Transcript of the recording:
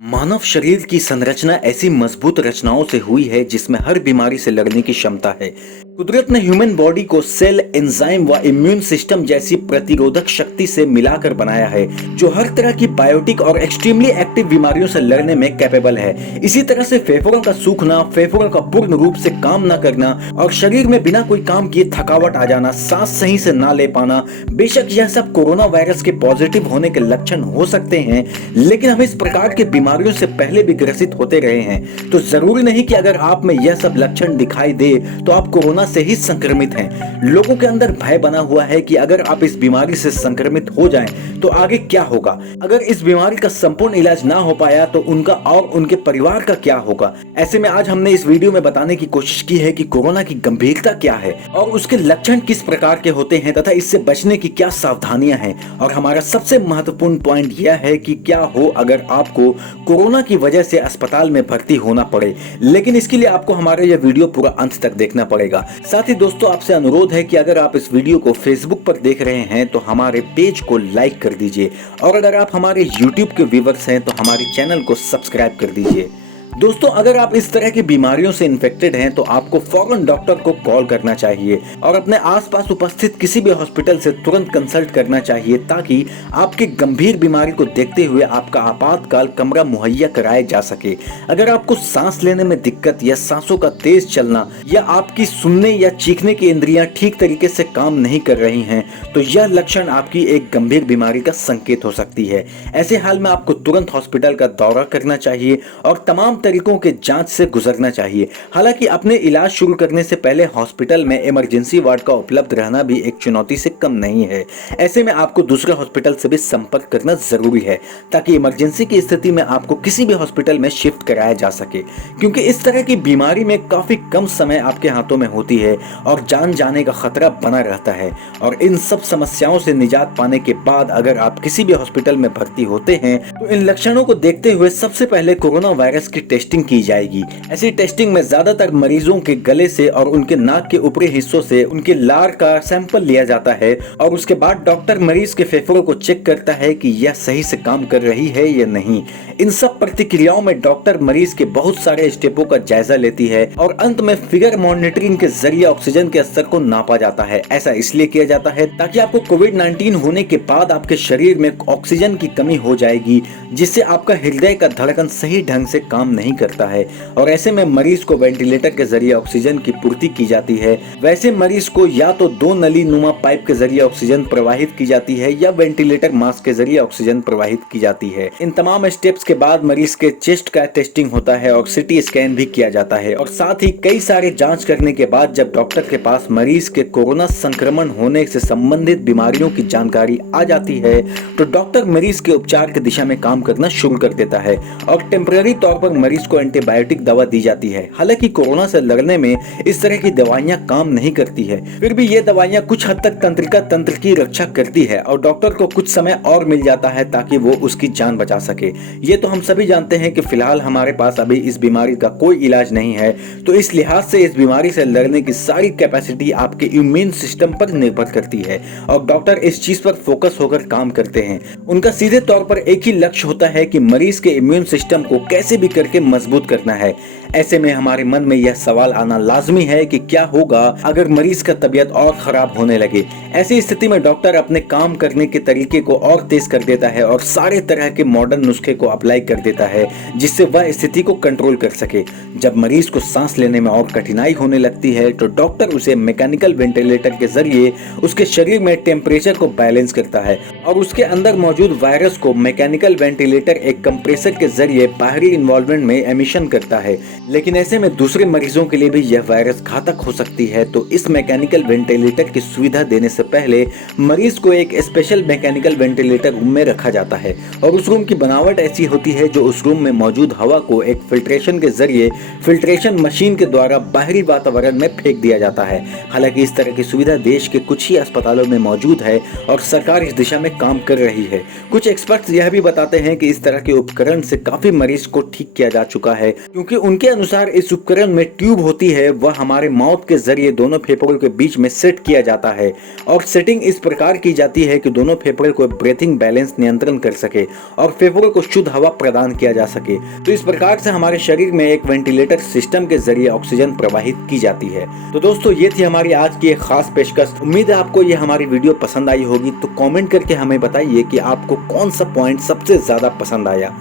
मानव शरीर की संरचना ऐसी मजबूत रचनाओं से हुई है जिसमें हर बीमारी से लड़ने की क्षमता है। कुदरत ने ह्यूमन बॉडी को सेल, एंजाइम व इम्यून सिस्टम जैसी प्रतिरोधक शक्ति से मिलाकर बनाया है, जो हर तरह की बायोटिक और एक्सट्रीमली एक्टिव बीमारियों से लड़ने में कैपेबल है। इसी तरह से फेफड़ों का सूखना, फेफड़ों का पूर्ण रूप से काम न करना और शरीर में बिना कोई काम किए थकावट आ जाना, सांस सही से ना ले पाना, बेशक यह सब कोरोना वायरस के पॉजिटिव होने के लक्षण हो सकते हैं, लेकिन हम इस प्रकार के बीमारियों से पहले भी ग्रसित होते रहे हैं। तो जरूरी नहीं कि अगर आप में यह सब लक्षण दिखाई दे तो आप कोरोना से ही संक्रमित हैं। लोगों के अंदर भय बना हुआ है कि अगर आप इस बीमारी से संक्रमित हो जाएं तो आगे क्या होगा। अगर इस बीमारी का संपूर्ण इलाज ना हो पाया तो उनका और उनके परिवार का क्या होगा। ऐसे में आज हमने इस वीडियो में बताने की कोशिश की है कि कोरोना की गंभीरता क्या है और उसके लक्षण किस प्रकार के होते हैं तथा इससे बचने की क्या सावधानियां हैं। और हमारा सबसे महत्वपूर्ण पॉइंट यह है कि क्या हो अगर आपको कोरोना की वजह से अस्पताल में भर्ती होना पड़े, लेकिन इसके लिए आपको हमारा यह वीडियो पूरा अंत तक देखना पड़ेगा। साथ ही दोस्तों, आपसे अनुरोध है कि अगर आप इस वीडियो को फेसबुक पर देख रहे हैं तो हमारे पेज को लाइक कर दीजिए और अगर आप हमारे यूट्यूब के व्यूअर्स हैं तो हमारे चैनल को सब्सक्राइब कर दीजिए। दोस्तों, अगर आप इस तरह की बीमारियों से इन्फेक्टेड हैं तो आपको फौरन डॉक्टर को कॉल करना चाहिए और अपने आसपास उपस्थित किसी भी हॉस्पिटल से तुरंत कंसल्ट करना चाहिए ताकि आपकी गंभीर बीमारी को देखते हुए आपका आपातकाल कमरा मुहैया कराया जा सके। अगर आपको सांस लेने में दिक्कत या सांसों का तेज चलना या आपकी सुनने या चीखने की इंद्रियां ठीक तरीके से काम नहीं कर रही हैं तो यह लक्षण आपकी एक गंभीर बीमारी का संकेत हो सकती है। ऐसे हाल में आपको तुरंत हॉस्पिटल का दौरा करना चाहिए और तमाम तरीकों के जांच से गुजरना चाहिए। हालांकि अपने इलाज शुरू करने से पहले हॉस्पिटल में इमरजेंसी वार्ड का उपलब्ध रहना भी एक चुनौती से कम नहीं है। ऐसे में आपको दूसरे हॉस्पिटल से भी संपर्क करना जरूरी है ताकि इमरजेंसी की स्थिति में आपको किसी भी हॉस्पिटल में शिफ्ट कराया जा सके, क्योंकि इस तरह की बीमारी में काफी कम समय आपके हाथों में होती है और जान जाने का खतरा बना रहता है। और इन सब समस्याओं से निजात पाने के बाद अगर आप किसी भी हॉस्पिटल में भर्ती होते हैं तो इन लक्षणों को देखते हुए सबसे पहले कोरोना वायरस की टेस्टिंग की जाएगी। ऐसी टेस्टिंग में ज्यादातर मरीजों के गले से और उनके नाक के ऊपरी हिस्सों से उनके लार का सैंपल लिया जाता है और उसके बाद डॉक्टर मरीज के फेफड़ों को चेक करता है कि यह सही से काम कर रही है या नहीं। इन सब प्रतिक्रियाओं में डॉक्टर मरीज के बहुत सारे स्टेपों का जायजा लेती है और अंत में फिगर मॉनिटरिंग के जरिए ऑक्सीजन के स्तर को नापा जाता है। ऐसा इसलिए किया जाता है ताकि आपको कोविड-19 होने के बाद आपके शरीर में ऑक्सीजन की कमी हो जाएगी, जिससे आपका हृदय का धड़कन सही ढंग से काम नहीं करता है और ऐसे में मरीज को वेंटिलेटर के जरिए ऑक्सीजन की पूर्ति की जाती है। वैसे मरीज को या तो दो नली नुमा पाइप के जरिए ऑक्सीजन प्रवाहित की जाती है या वेंटिलेटर मास्क के जरिए ऑक्सीजन प्रवाहित की जाती है। इन तमाम स्टेप्स के बाद मरीज के चेस्ट का टेस्टिंग होता है और सिटी स्कैन भी किया जाता है और साथ ही कई सारे जांच करने के बाद जब डॉक्टर के पास मरीज के कोरोना संक्रमण होने से संबंधित बीमारियों की जानकारी आ जाती है तो डॉक्टर मरीज के उपचार की दिशा में काम करना शुरू कर देता है और टेम्पररी तौर पर मरीज को एंटीबायोटिक दवा दी जाती है। हालांकि कोरोना से लड़ने में इस तरह की दवाइयां काम नहीं करती है, फिर भी ये दवाइयां कुछ हद तक तंत्रिका तंत्र की रक्षा करती है और डॉक्टर को कुछ समय और मिल जाता है ताकि वो उसकी जान बचा सके। ये तो हम सभी जानते हैं कि फिलहाल हमारे पास अभी इस बीमारी का कोई इलाज नहीं है, तो इस लिहाज से इस बीमारी से लड़ने की सारी कैपेसिटी आपके इम्यून सिस्टम पर निर्भर करती है और डॉक्टर इस चीज पर फोकस होकर काम करते हैं। उनका सीधे तौर पर एक ही लक्ष्य होता है कि मरीज के इम्यून सिस्टम को कैसे भी करके मजबूत करना है। ऐसे में हमारे मन में यह सवाल आना लाजमी है कि क्या होगा अगर मरीज का तबीयत और खराब होने लगे। ऐसी स्थिति में डॉक्टर अपने काम करने के तरीके को और तेज कर देता है और सारे तरह के मॉडर्न नुस्खे को अप्लाई कर देता है जिससे वह स्थिति को कंट्रोल कर सके। जब मरीज को सांस लेने में और कठिनाई होने लगती है तो डॉक्टर उसे मैकेनिकल वेंटिलेटर के जरिए उसके शरीर में टेम्परेचर को बैलेंस करता है और उसके अंदर मौजूद वायरस को मैकेनिकल वेंटिलेटर एक कंप्रेसर के जरिए बाहरी इन्वॉल्वमेंट में एमिशन करता है। लेकिन ऐसे में दूसरे मरीजों के लिए भी यह वायरस घातक हो सकती है, तो इस मैकेनिकल वेंटिलेटर की सुविधा देने से पहले मरीज को एक स्पेशल मैकेनिकल वेंटिलेटर रूम में रखा जाता है और उस रूम की बनावट ऐसी होती है जो उस रूम में मौजूद हवा को एक फिल्ट्रेशन के जरिए फिल्ट्रेशन मशीन के द्वारा बाहरी वातावरण में फेंक दिया जाता है। हालांकि इस तरह की सुविधा देश के कुछ ही अस्पतालों में मौजूद है और सरकार इस दिशा में काम कर रही है। कुछ एक्सपर्ट्स यह भी बताते हैं कि इस तरह के उपकरण से काफी मरीज को ठीक किया जा चुका है, क्योंकि उनके अनुसार इस उपकरण में ट्यूब होती है, वह हमारे माउथ के जरिए दोनों फेफड़ों के बीच में सेट किया जाता है और सेटिंग इस प्रकार की जाती है कि दोनों फेफड़े को ब्रीथिंग बैलेंस नियंत्रण कर सके और फेफड़ों को शुद्ध हवा प्रदान किया जा सके। तो इस प्रकार से हमारे शरीर में एक वेंटिलेटर सिस्टम के जरिए ऑक्सीजन प्रवाहित की जाती है। तो दोस्तों, ये थी हमारी आज की एक खास पेशकश। उम्मीद है आपको ये हमारी वीडियो पसंद आई होगी। तो कमेंट करके हमें बताइए कि आपको कौन सा पॉइंट सबसे ज्यादा पसंद आया।